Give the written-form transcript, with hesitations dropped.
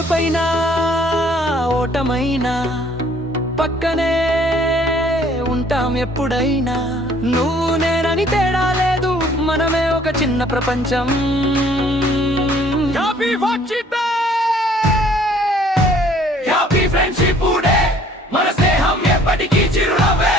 గెలుపైనా ఓటమైనా పక్కనే ఉంటాం ఎప్పుడైనా. నువ్వు నేనని తేడా లేదు, మనమే ఒక చిన్న ప్రపంచం. Happy వాట్షిప్ day, happy friendship day, మన స్నేహం ఎప్పటికీ చిరునవ్వే.